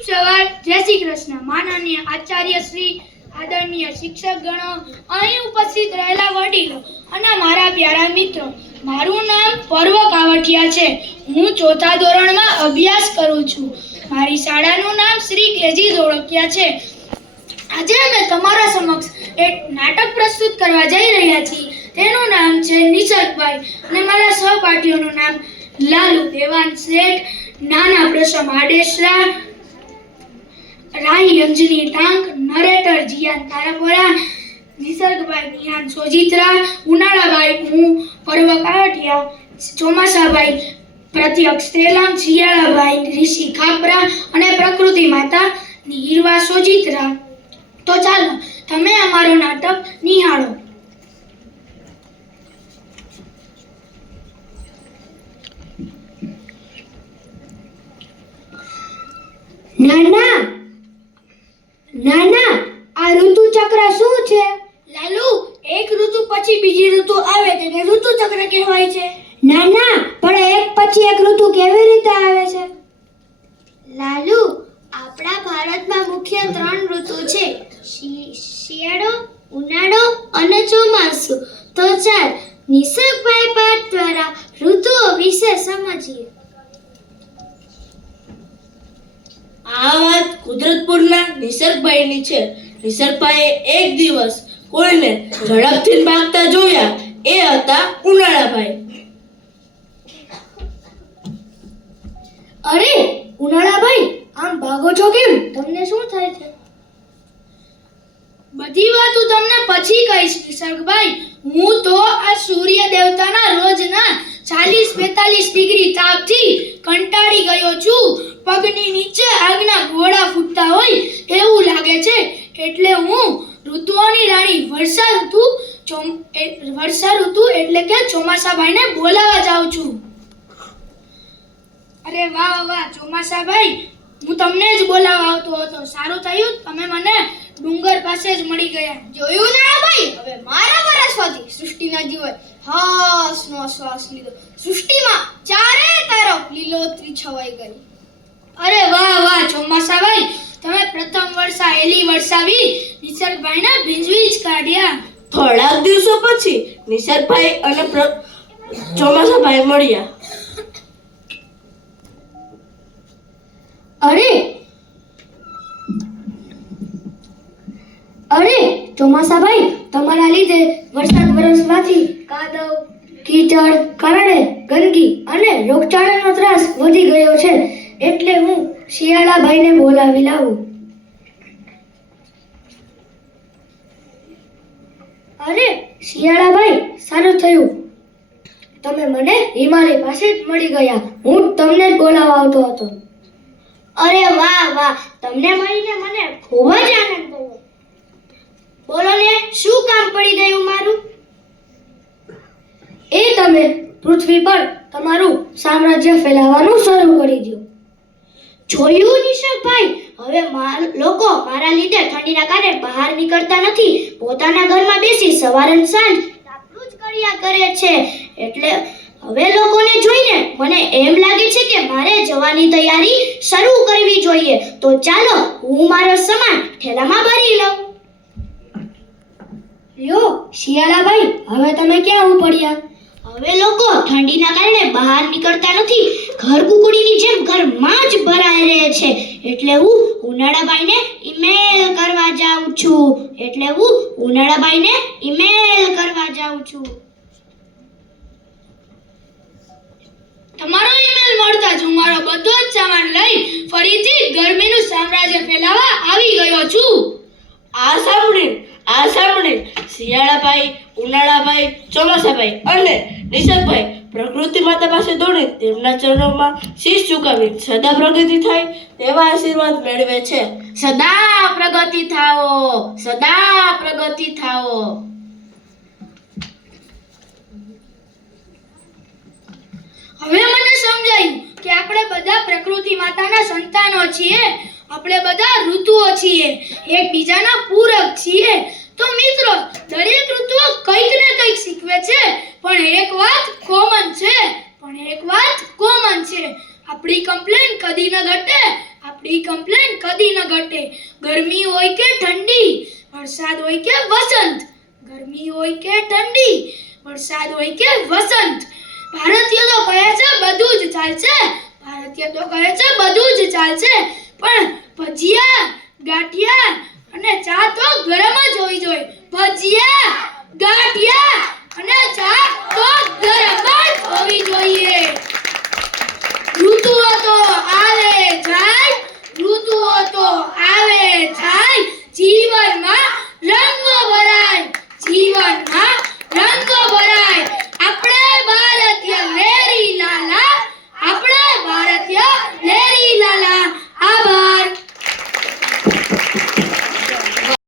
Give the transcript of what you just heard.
શુભ સવાર, જય શ્રી કૃષ્ણ. માનનીય આચાર્ય શ્રી, આદરણીય શિક્ષક ગણો, અહીં ઉપસ્થિત રહેલા વડીલો અને મારા પ્યારા મિત્રો, મારું નામ પર્વ કાવઠિયા છે. હું ચોથા ધોરણમાં અભ્યાસ કરું છું. મારી શાળાનું નામ શ્રી કેજી ધોળકિયા છે. આજે અમે તમારા સમક્ષ એક નાટક પ્રસ્તુત કરવા જઈ રહ્યા છીએ. તેનું નામ છે નિસર્ગભાઈ અને મારા સહપાઠીઓનું નામ લાલુ, દેવાન શેઠ, નાના પ્રસમ આડેસરા, રાહી અંજની ટાંક, નરેટર જીયાન તારાપોરા, નિસર્ગભાઈ નિહાન સોજિત્રા, ઉનાળાભાઈ હું પર્વ કાવઠિયા, ચોમાસાભાઈ પ્રત્યક્ષ તેલામ, શિયાળાભાઈ ઋષિ ખાપરા અને પ્રકૃતિ માતા હીરવા સોજિત્રા. તો ચાલો તમે અમારો નાટક નિહાળો. નાના નાના, આ ઋતુ ચક્ર શું છે? લાલુ, એક ઋતુ પછી બીજી ઋતુ આવે તેને ઋતુ ચક્ર કહેવાય છે. નાના, પણ એક પછી એક ઋતુ કેવી રીતે આવે છે? લાલુ, આપણા ભારતમાં મુખ્ય 3 ઋતુ છે: શિયાળો, ઉનાળો અને ચોમાસું. તો ચાલ નિસર્ગભાઈ પાઠ દ્વારા ઋતુઓ વિશે સમજીએ. આ વાત કુદરતપુરના નિસર્ગભાઈની છે. નિસર્ગભાઈએ એક દિવસ કોઈને ઝડપથી ભાગતા જોયા. એ હતા ઉનાળાભાઈ. અરે ઉનાળાભાઈ, આમ ભાગો છો કેમ? તમને શું થાય છે? બધી વાતો તમને પછી કહીશ નિસર્ગભાઈ. હું તો આ સૂર્ય દેવતાના રોજના 40-45 ડિગ્રી તાપથી કંટાળી ગયો છું. પગની નીચે આગના ગોળા ફૂટતા હોય એવું લાગે છે. એટલે હું ઋતુઓની રાણી વર્ષા ઋતુ એટલે કે ચોમાસાભાઈને બોલાવવા જાઉં છું. અરે વાહ વાહ ચોમાસાભાઈ, હું તમને જ બોલાવવા આવતો હતો. સારું થયું તમે મને ડુંગર પાસે જ મળી ગયા. જોયું ના ભાઈ, હવે મારા વરસવાથી સૃષ્ટિના જીવન હાસનો શ્વાસ લીધો. સૃષ્ટિમાં ચારે તરફ લીલોતરી છવાઈ ગઈ. અરે વાહ વાહ ચોમાસાભાઈ, તમે પ્રથમ વર્ષા એલી વરસાવી નિસર્ગભાઈને ભીંજવી જ કાઢ્યા. થોડાક દિવસો પછી નિસર્ગભાઈ અને ચોમાસાભાઈ મળ્યા. અરે ચોમાસાભાઈ, તમારા લીધે વરસાદ વરસવાથી કાદવ, કીચડ, કારણે ગંદકી અને રોગચાળાનો ત્રાસ વધી ગયો છે. એટલે હું શિયાળાભાઈને બોલાવી લાવું. અરે શિયાળાભાઈ, સારું થયું તમે મને હિમાલય પાસે જ મળી ગયા. હું તમને જ બોલાવવા આવતો હતો. અરે વાહ વાહ, તમને મળીને મને ખૂબ જ આનંદ થયો. બોલો ને, શું કામ પડી ગયું મારું? એ તમે પૃથ્વી પર તમારું સામ્રાજ્ય ફેલાવવાનું શરૂ કરી દો. જોયું નિસર્ગભાઈ, હવે લોકો મારા લીધે ઠંડીના કારણે બહાર નીકળતા નથી. પોતાના ઘરમાં બેસી સવાર અને સાંજ આટલું જ કર્યા કરે છે. એટલે હવે લોકોને જોઈને મને એમ લાગે છે કે મારે જવાની તૈયારી શરૂ કરવી જોઈએ. તો ચાલો હું મારો સામાન થેલામાં ભરી લઉં. લ્યો શિયાળાભાઈ, હવે તમે ક્યાં ઉપડ્યા? હવે લોકો ઠંડીના કારણે બહાર નીકળતા નથી. ઘર કુકડીની જેમ ઘરમાં જ ભરાઈ રહે છે. એટલે હું ઉનાળાભાઈને ઈમેલ કરવા જાઉં છું. તમારો ઈમેલ મળતા જ હું મારો બધો જ સામાન લઈ ફરીથી ગરમીનું સામ્રાજ્ય ફેલાવવા આવી ગયો છું. આ સાંભળી શિયાળાભાઈ, ઉનાળાભાઈ, ચોમાસાભાઈ અને નિસર્ગભાઈ પ્રકૃતિ માતા પાસે દોડી તેમના ચરણોમાં શીશ ઝુકાવી સદા પ્રગતિ થાય તેવા આશીર્વાદ મેળવે છે. સદા પ્રગતિ થાઓ, સદા પ્રગતિ થાઓ. હવે મને સમજાયું કે આપણે બધા પ્રકૃતિ માતાના સંતાનો છીએ. આપણે બધા ઋતુઓ છીએ, એકબીજાના પૂરક છીએ. તો મિત્રો, દરેક ઋતુઓ કંઈક ને કંઈક શીખવે છે. પણ એક વાત કોમન છે. આપણી કમ્પ્લેન કદી ન ઘટે આપણી કમ્પ્લેન કદી ન ઘટે. ગરમી હોય કે ઠંડી, વરસાદ હોય કે વસંત, ગરમી હોય કે ઠંડી, વરસાદ હોય કે વસંત, ભારતીય તો કહે છે બધું જ ચાલશે, ભારતીય તો કહે છે બધું જ ચાલશે, પણ ભજીયા, ગાંઠિયા અને ચા તો ગરમ જ હોવી જોઈએ. ભજીયા, ગાંઠિયા અને ચા તો